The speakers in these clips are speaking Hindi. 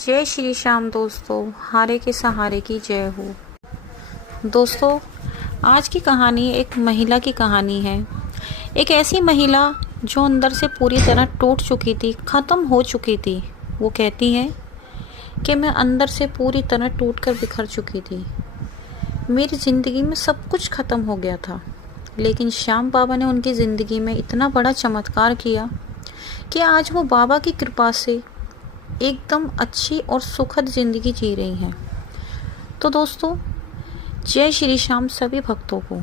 जय श्री श्याम दोस्तों, हारे के सहारे की जय हो। दोस्तों, आज की कहानी एक महिला की कहानी है। एक ऐसी महिला जो अंदर से पूरी तरह टूट चुकी थी, ख़त्म हो चुकी थी। वो कहती है कि मैं अंदर से पूरी तरह टूट कर बिखर चुकी थी। मेरी ज़िंदगी में सब कुछ ख़त्म हो गया था, लेकिन श्याम बाबा ने उनकी ज़िंदगी में इतना बड़ा चमत्कार किया कि आज वो बाबा की कृपा से एकदम अच्छी और सुखद ज़िंदगी जी रही हैं। तो दोस्तों, जय श्री श्याम सभी भक्तों को।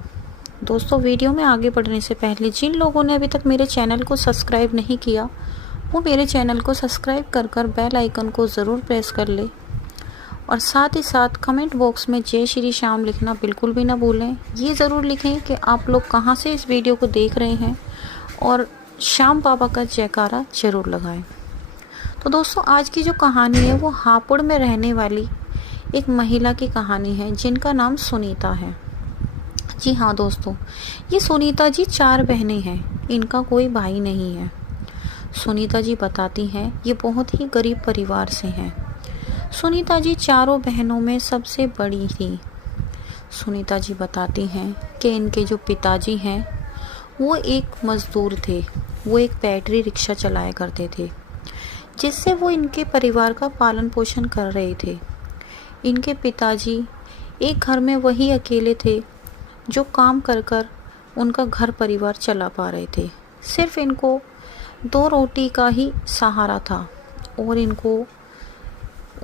दोस्तों, वीडियो में आगे बढ़ने से पहले जिन लोगों ने अभी तक मेरे चैनल को सब्सक्राइब नहीं किया, वो मेरे चैनल को सब्सक्राइब कर बेल आइकन को ज़रूर प्रेस कर ले और साथ ही साथ कमेंट बॉक्स में जय श्री श्याम लिखना बिल्कुल भी ना भूलें। ये ज़रूर लिखें कि आप लोग कहाँ से इस वीडियो को देख रहे हैं और श्याम बाबा का जयकारा ज़रूर लगाएं। तो दोस्तों, आज की जो कहानी है वो हापुड़ में रहने वाली एक महिला की कहानी है जिनका नाम सुनीता है। जी हाँ दोस्तों, ये सुनीता जी 4 बहनें हैं, इनका कोई भाई नहीं है। सुनीता जी बताती हैं ये बहुत ही गरीब परिवार से हैं। सुनीता जी चारों बहनों में सबसे बड़ी थी। सुनीता जी बताती हैं कि इनके जो पिताजी हैं वो एक मज़दूर थे। वो एक बैटरी रिक्शा चलाया करते थे, जिससे वो इनके परिवार का पालन पोषण कर रहे थे। इनके पिताजी एक घर में वही अकेले थे जो काम कर कर उनका घर परिवार चला पा रहे थे। सिर्फ इनको 2 रोटी का ही सहारा था और इनको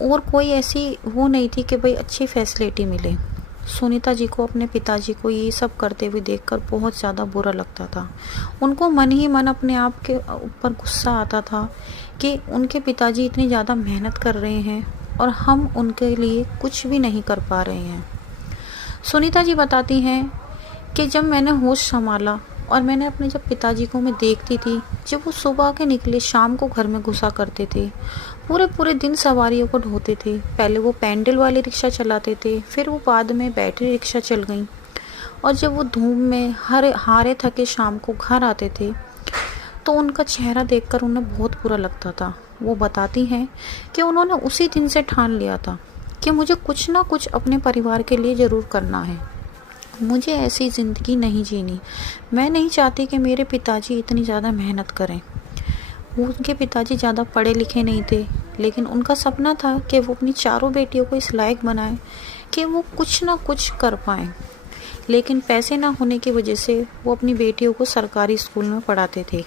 और कोई ऐसी वो नहीं थी कि भाई अच्छी फैसिलिटी मिले। सुनीता जी को अपने पिताजी को ये सब करते हुए देखकर बहुत ज़्यादा बुरा लगता था। उनको मन ही मन अपने आप के ऊपर गुस्सा आता था कि उनके पिताजी इतनी ज़्यादा मेहनत कर रहे हैं और हम उनके लिए कुछ भी नहीं कर पा रहे हैं। सुनीता जी बताती हैं कि जब मैंने होश संभाला और मैंने अपने जब पिताजी को मैं देखती थी, जब वो सुबह के निकले शाम को घर में घुसा करते थे, पूरे पूरे दिन सवारियों को ढोते थे। पहले वो पैंडल वाली रिक्शा चलाते थे, फिर वो बाद में बैटरी रिक्शा चल गई और जब वो धूप में हारे थके शाम को घर आते थे तो उनका चेहरा देखकर उन्हें बहुत बुरा लगता था। वो बताती हैं कि उन्होंने उसी दिन से ठान लिया था कि मुझे कुछ ना कुछ अपने परिवार के लिए ज़रूर करना है। मुझे ऐसी ज़िंदगी नहीं जीनी। मैं नहीं चाहती कि मेरे पिताजी इतनी ज़्यादा मेहनत करें। उनके पिताजी ज़्यादा पढ़े लिखे नहीं थे, लेकिन उनका सपना था कि वो अपनी चारों बेटियों को इस लायक बनाएं कि वो कुछ ना कुछ कर पाएँ। लेकिन पैसे ना होने की वजह से वो अपनी बेटियों को सरकारी स्कूल में पढ़ाते थे।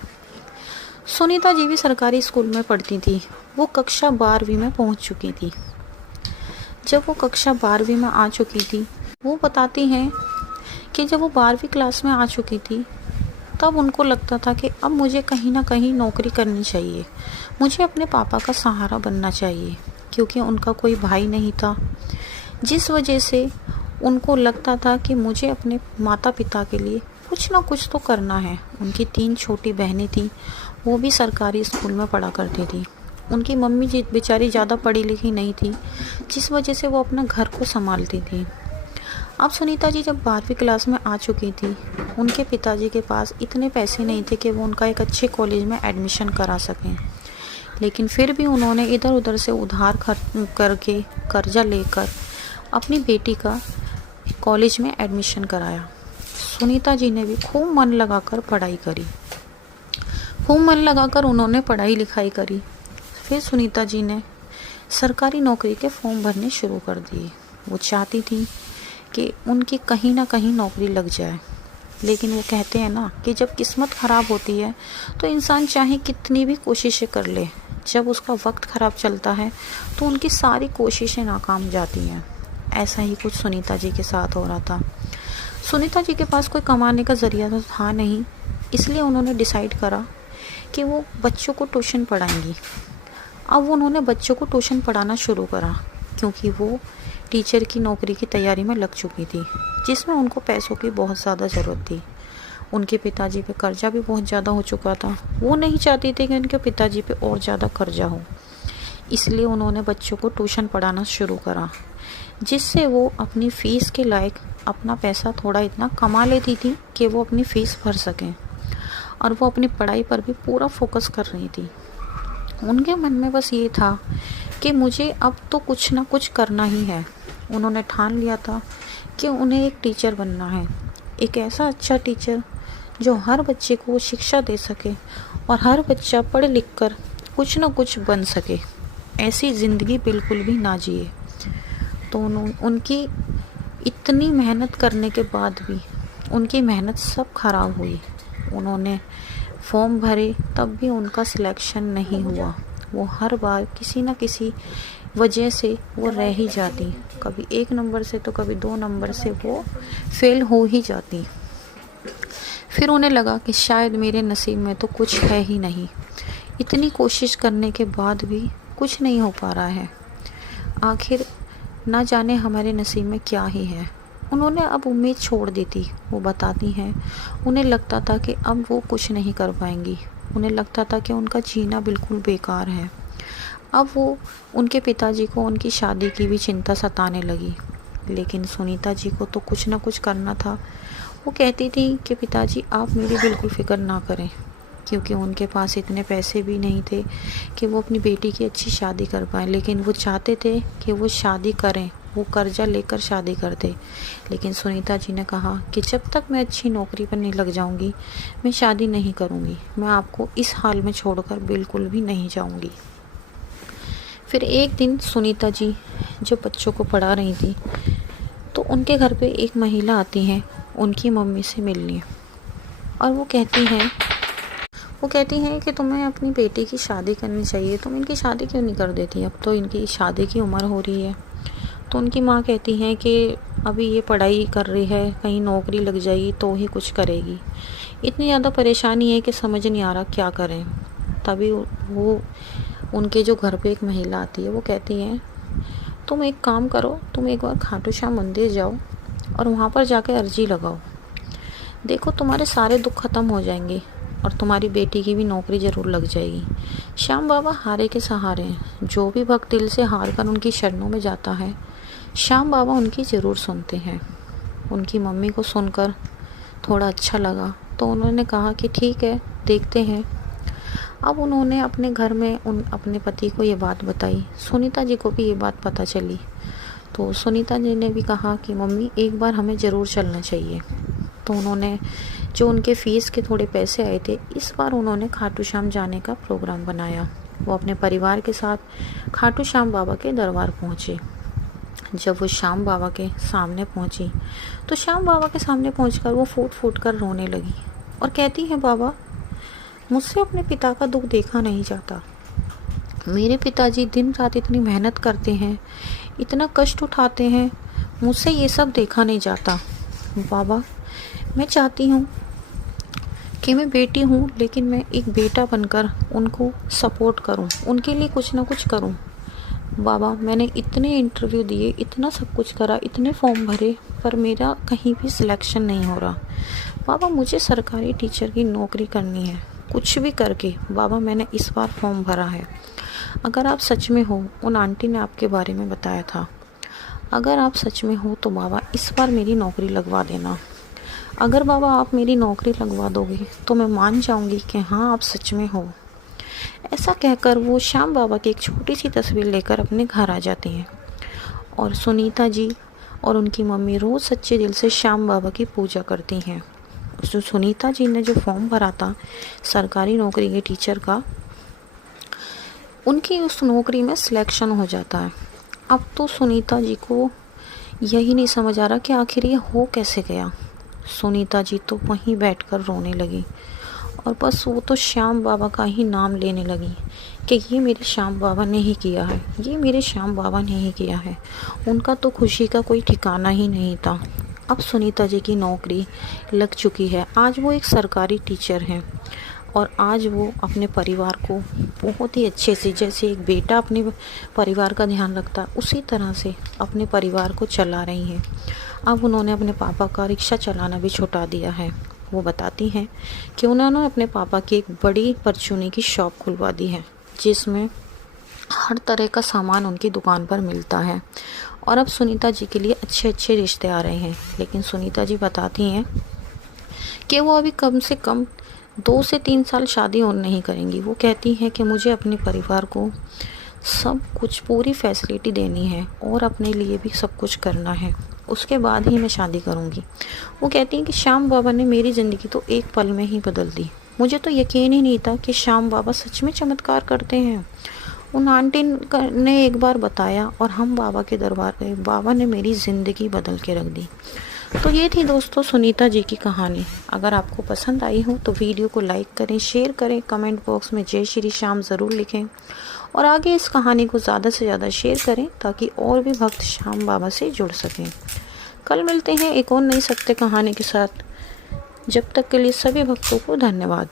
सुनीता जी भी सरकारी स्कूल में पढ़ती थी। वो कक्षा 12वीं में पहुंच चुकी थी। जब वो कक्षा 12वीं में आ चुकी थी, वो बताती हैं कि जब वो 12वीं क्लास में आ चुकी थी तब उनको लगता था कि अब मुझे कहीं ना कहीं नौकरी करनी चाहिए, मुझे अपने पापा का सहारा बनना चाहिए, क्योंकि उनका कोई भाई नहीं था। जिस वजह से उनको लगता था कि मुझे अपने माता पिता के लिए कुछ ना कुछ तो करना है। उनकी 3 छोटी बहनें थीं, वो भी सरकारी स्कूल में पढ़ा करती थी। उनकी मम्मी जी बेचारी ज़्यादा पढ़ी लिखी नहीं थी, जिस वजह से वो अपना घर को संभालती थी। अब सुनीता जी जब 12वीं क्लास में आ चुकी थी, उनके पिताजी के पास इतने पैसे नहीं थे कि वो उनका एक अच्छे कॉलेज में एडमिशन करा सकें, लेकिन फिर भी उन्होंने इधर उधर से उधार करके कर्जा लेकर अपनी बेटी का कॉलेज में एडमिशन कराया। सुनीता जी ने भी खूब मन लगाकर पढ़ाई करी, खूब मन लगाकर उन्होंने पढ़ाई लिखाई करी। फिर सुनीता जी ने सरकारी नौकरी के फॉर्म भरने शुरू कर दिए। वो चाहती थी कि उनकी कहीं ना कहीं नौकरी लग जाए, लेकिन वो कहते हैं ना कि जब किस्मत ख़राब होती है तो इंसान चाहे कितनी भी कोशिशें कर ले, जब उसका वक्त ख़राब चलता है तो उनकी सारी कोशिशें नाकाम जाती हैं। ऐसा ही कुछ सुनीता जी के साथ हो रहा था। सुनीता जी के पास कोई कमाने का ज़रिया तो था नहीं, इसलिए उन्होंने डिसाइड करा कि वो बच्चों को ट्यूशन पढ़ाएंगी। अब उन्होंने बच्चों को ट्यूशन पढ़ाना शुरू करा, क्योंकि वो टीचर की नौकरी की तैयारी में लग चुकी थी, जिसमें उनको पैसों की बहुत ज़्यादा ज़रूरत थी। उनके पिताजी पे कर्जा भी बहुत ज़्यादा हो चुका था। वो नहीं चाहती थी कि उनके पिताजी पे और ज़्यादा कर्जा हो, इसलिए उन्होंने बच्चों को ट्यूशन पढ़ाना शुरू करा, जिससे वो अपनी फ़ीस के लायक अपना पैसा थोड़ा इतना कमा लेती थी कि वो अपनी फ़ीस भर सकें, और वो अपनी पढ़ाई पर भी पूरा फोकस कर रही थी। उनके मन में बस ये था कि मुझे अब तो कुछ ना कुछ करना ही है। उन्होंने ठान लिया था कि उन्हें एक टीचर बनना है, एक ऐसा अच्छा टीचर जो हर बच्चे को शिक्षा दे सके और हर बच्चा पढ़ लिख कर कुछ ना कुछ बन सके। ऐसी ज़िंदगी बिल्कुल भी ना जिए। तो उनकी इतनी मेहनत करने के बाद भी उनकी मेहनत सब खराब हुई। उन्होंने फॉर्म भरे तब भी उनका सिलेक्शन नहीं हुआ। वो हर बार किसी न किसी वजह से वो रह ही जाती, कभी 1 नंबर से तो कभी 2 नंबर से वो फेल हो ही जाती। फिर उन्हें लगा कि शायद मेरे नसीब में तो कुछ है ही नहीं। इतनी कोशिश करने के बाद भी कुछ नहीं हो पा रहा है। आखिर ना जाने हमारे नसीब में क्या ही है। उन्होंने अब उम्मीद छोड़ दी थी। वो बताती हैं, उन्हें लगता था कि अब वो कुछ नहीं कर पाएंगी। उन्हें लगता था कि उनका जीना बिल्कुल बेकार है। अब वो उनके पिताजी को उनकी शादी की भी चिंता सताने लगी। लेकिन सुनीता जी को तो कुछ ना कुछ करना था। वो कहती थी कि पिताजी आप मेरी बिल्कुल फ़िक्र ना करें, क्योंकि उनके पास इतने पैसे भी नहीं थे कि वो अपनी बेटी की अच्छी शादी कर पाएँ। लेकिन वो चाहते थे कि वो शादी करें, वो कर्जा लेकर शादी करते। लेकिन सुनीता जी ने कहा कि जब तक मैं अच्छी नौकरी पर नहीं लग जाऊंगी, मैं शादी नहीं करूंगी। मैं आपको इस हाल में छोड़कर बिल्कुल भी नहीं जाऊंगी। फिर एक दिन सुनीता जी जब बच्चों को पढ़ा रही थी, तो उनके घर पे एक महिला आती है उनकी मम्मी से मिलने, और वो कहती हैं कि तुम्हें अपनी बेटी की शादी करनी चाहिए, तुम इनकी शादी क्यों नहीं कर देती, अब तो इनकी शादी की उम्र हो रही है। तो उनकी माँ कहती हैं कि अभी ये पढ़ाई कर रही है, कहीं नौकरी लग जाएगी तो ही कुछ करेगी। इतनी ज़्यादा परेशानी है कि समझ नहीं आ रहा क्या करें। तभी वो उनके जो घर पे एक महिला आती है, वो कहती हैं तुम एक काम करो, तुम एक बार खाटू श्याम मंदिर जाओ और वहाँ पर जाकर अर्जी लगाओ। देखो तुम्हारे सारे दुख खत्म हो जाएंगे और तुम्हारी बेटी की भी नौकरी ज़रूर लग जाएगी। श्याम बाबा हारे के सहारे हैं। जो भी भक्त दिल से हार कर उनकी शरणों में जाता है, श्याम बाबा उनकी ज़रूर सुनते हैं। उनकी मम्मी को सुनकर थोड़ा अच्छा लगा, तो उन्होंने कहा कि ठीक है, देखते हैं। अब उन्होंने अपने घर में अपने पति को ये बात बताई। सुनीता जी को भी ये बात पता चली, तो सुनीता जी ने भी कहा कि मम्मी एक बार हमें ज़रूर चलना चाहिए। तो उन्होंने जो उनके फ़ीस के थोड़े पैसे आए थे, इस बार उन्होंने खाटू श्याम जाने का प्रोग्राम बनाया। वो अपने परिवार के साथ खाटू श्याम बाबा के दरबार पहुँचे। जब वो श्याम बाबा के सामने पहुँची, तो श्याम बाबा के सामने पहुँचकर वो फूट फूट कर रोने लगी और कहती हैं, बाबा मुझसे अपने पिता का दुख देखा नहीं जाता। मेरे पिताजी दिन रात इतनी मेहनत करते हैं, इतना कष्ट उठाते हैं, मुझसे ये सब देखा नहीं जाता। बाबा मैं चाहती हूँ कि मैं बेटी हूँ, लेकिन मैं एक बेटा बनकर उनको सपोर्ट करूँ, उनके लिए कुछ ना कुछ करूँ। बाबा मैंने इतने इंटरव्यू दिए, इतना सब कुछ करा, इतने फॉर्म भरे, पर मेरा कहीं भी सिलेक्शन नहीं हो रहा। बाबा मुझे सरकारी टीचर की नौकरी करनी है, कुछ भी करके। बाबा मैंने इस बार फॉर्म भरा है। अगर आप सच में हो, उन आंटी ने आपके बारे में बताया था, अगर आप सच में हो तो बाबा इस बार मेरी नौकरी लगवा देना। अगर बाबा आप मेरी नौकरी लगवा दोगे तो मैं मान जाऊंगी कि हाँ आप सच में हो। ऐसा कहकर वो श्याम बाबा की एक छोटी सी तस्वीर लेकर अपने घर आ जाती हैं, और सुनीता जी और उनकी मम्मी रोज़ सच्चे दिल से श्याम बाबा की पूजा करती हैं। जो सुनीता जी ने जो फॉर्म भरा था सरकारी नौकरी के टीचर का, उनकी उस नौकरी में सिलेक्शन हो जाता है। अब तो सुनीता जी को यही नहीं समझ आ रहा कि आखिर ये हो कैसे गया। सुनीता जी तो वहीं बैठकर रोने लगी और बस वो तो श्याम बाबा का ही नाम लेने लगी कि ये मेरे श्याम बाबा ने ही किया है, ये मेरे श्याम बाबा ने ही किया है। उनका तो खुशी का कोई ठिकाना ही नहीं था। अब सुनीता जी की नौकरी लग चुकी है। आज वो एक सरकारी टीचर हैं और आज वो अपने परिवार को बहुत ही अच्छे से, जैसे एक बेटा अपने परिवार का ध्यान रखता है, उसी तरह से अपने परिवार को चला रही हैं। अब उन्होंने अपने पापा का रिक्शा चलाना भी छुटा दिया है। वो बताती हैं कि उन्होंने अपने पापा की एक बड़ी परचूनी की शॉप खुलवा दी है, जिसमें हर तरह का सामान उनकी दुकान पर मिलता है। और अब सुनीता जी के लिए अच्छे अच्छे रिश्ते आ रहे हैं। लेकिन सुनीता जी बताती हैं कि वो अभी कम से कम 2 से 3 साल शादी और नहीं करेंगी। वो कहती हैं कि मुझे अपने परिवार को सब कुछ पूरी फैसिलिटी देनी है और अपने लिए भी सब कुछ करना है, उसके बाद ही मैं शादी करूँगी। वो कहती हैं कि श्याम बाबा ने मेरी ज़िंदगी तो एक पल में ही बदल दी। मुझे तो यकीन ही नहीं था कि श्याम बाबा सच में चमत्कार करते हैं। उन आंटी ने एक बार बताया और हम बाबा के दरबार गए। बाबा ने मेरी ज़िंदगी बदल के रख दी। तो ये थी दोस्तों सुनीता जी की कहानी। अगर आपको पसंद आई हो तो वीडियो को लाइक करें, शेयर करें, कमेंट बॉक्स में जय श्री श्याम ज़रूर लिखें और आगे इस कहानी को ज़्यादा से ज़्यादा शेयर करें ताकि और भी भक्त श्याम बाबा से जुड़ सकें। कल मिलते हैं एक और नई सत्य कहानी के साथ। जब तक के लिए सभी भक्तों को धन्यवाद।